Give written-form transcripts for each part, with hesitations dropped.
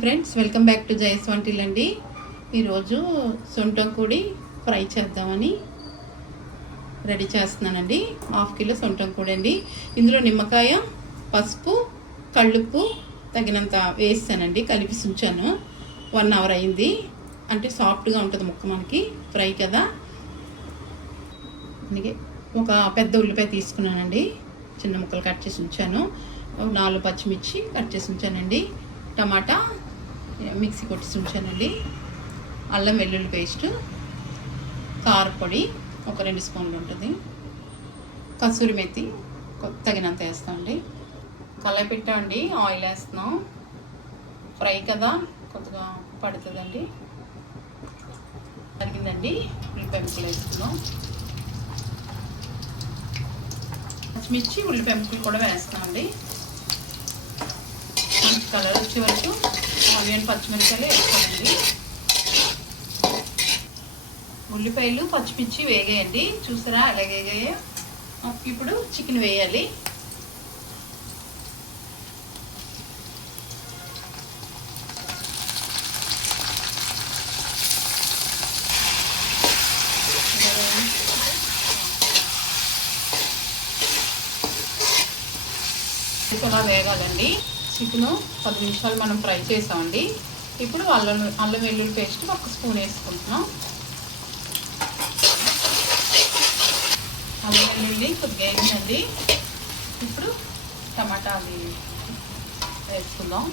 Friends, welcome back to జయస్ వంటిల్ అండి. ఈరోజు సొంటం కూడి ఫ్రై చేద్దామని రెడీ చేస్తున్నానండి. 1/2 కిలో సొంటం కూడి అండి. ఇందులో నిమ్మకాయ, పసుపు, కళ్ళుప్పు తగినంత వేసానండి. కలిపి ఉంచాను. 1 అవర్ అయింది. అంటే సాఫ్ట్గా ఉంటుంది ముక్క, మనకి ఫ్రై కదా. అందుకే ఒక పెద్ద ఉల్లిపాయ తీసుకున్నానండి. చిన్న ముక్కలు కట్ చేసి ఉంచాను. 4 పచ్చిమిర్చి కట్ చేసి ఉంచానండి. టమాటా మిక్సీ కొట్టేసి ఉంచానండి. అల్లం వెల్లుల్లి పేస్ట్, కారపొడి ఒక 2 స్పూన్లు ఉంటుంది. కసూరి మెత్తి తగినంత వేస్తామండి. కళాయి పెట్టండి, ఆయిల్ వేస్తున్నాం. ఫ్రై కదా, కొద్దిగా పడుతుందండి. తరిగిందండి, ఉల్లిపాయ ముక్కలు వేస్తున్నాం. పచ్చిమిర్చి ఉల్లిపాయ ముక్కలు కూడా వేస్తామండి. మంచి కలర్ వచ్చే వరకు ఆనియన్ పచ్చిమిరపకాయలు వేసుకోండి. ఉల్లిపాయలు పచ్చిమిర్చి వేగేయండి. చూసారా అలాగే వేగాయో. ఇప్పుడు చికెన్ వేయాలి. ఇలా వేగాలండి. చికెను 10 నిమిషాలు మనం ఫ్రై చేసామండి. ఇప్పుడు అల్లం వెల్లుల్లి పేస్ట్ 1 స్పూన్ వేసుకుంటున్నాం. అల్లం వెల్లుల్లి కొద్దిగా వేయిందండి. ఇప్పుడు టమాటా అది వేసుకుందాం.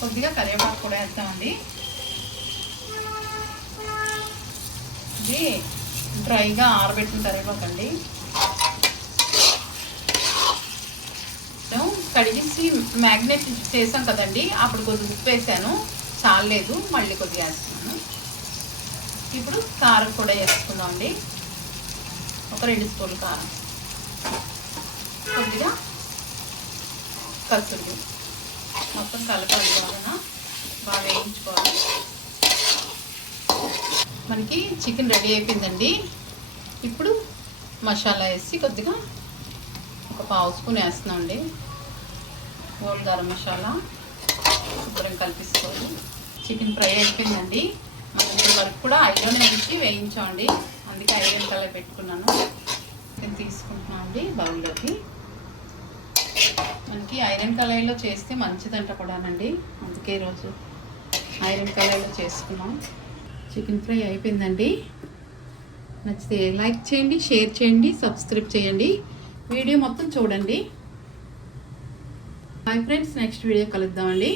కొద్దిగా కరివేపాకు కూడా వేస్తామండి. ఇది డ్రైగా ఆరబెట్టిన కరివేపాకండి. కడిగేసి మ్యాగ్నేట్ చేసాం కదండి, అప్పుడు కొద్దిగా ఉప్పు వేసాను, చాలేదు, మళ్ళీ కొద్దిగా వేస్తున్నాను. ఇప్పుడు కారం కూడా వేసుకుందామండి. ఒక 2 స్పూన్లు కారం, కొద్దిగా కసూరి, మొత్తం కలపాలి. బాగా వేయించుకోవాలి. మనకి చికెన్ రెడీ అయిపోయిందండి. ఇప్పుడు మసాలా వేసి కొద్దిగా ఒక 1/2 స్పూన్ వేస్తున్నామండి. హోల్ గరం మసాలా శుభ్రం కలిపిసుకోవాలి. చికెన్ ఫ్రై అయిపోయిందండి. మనం వరకు కూడా ఐరన్ వేసి వేయించామండి. అందుకే ఐరన్ కలర్ పెట్టుకున్నాను. చికెన్ తీసుకుంటున్నాం అండి బౌల్లోకి. మనకి ఐరన్ కలర్లో చేస్తే మంచిదంట కూడానండి. అందుకే ఈరోజు ఐరన్ కలర్లో చేసుకున్నాం. చికెన్ ఫ్రై అయిపోయిందండి. నచ్చితే లైక్ చేయండి, షేర్ చేయండి, సబ్స్క్రైబ్ చేయండి. వీడియో మొత్తం చూడండి. బాయ్ ఫ్రెండ్స్, నెక్స్ట్ వీడియో కలుద్దామండి.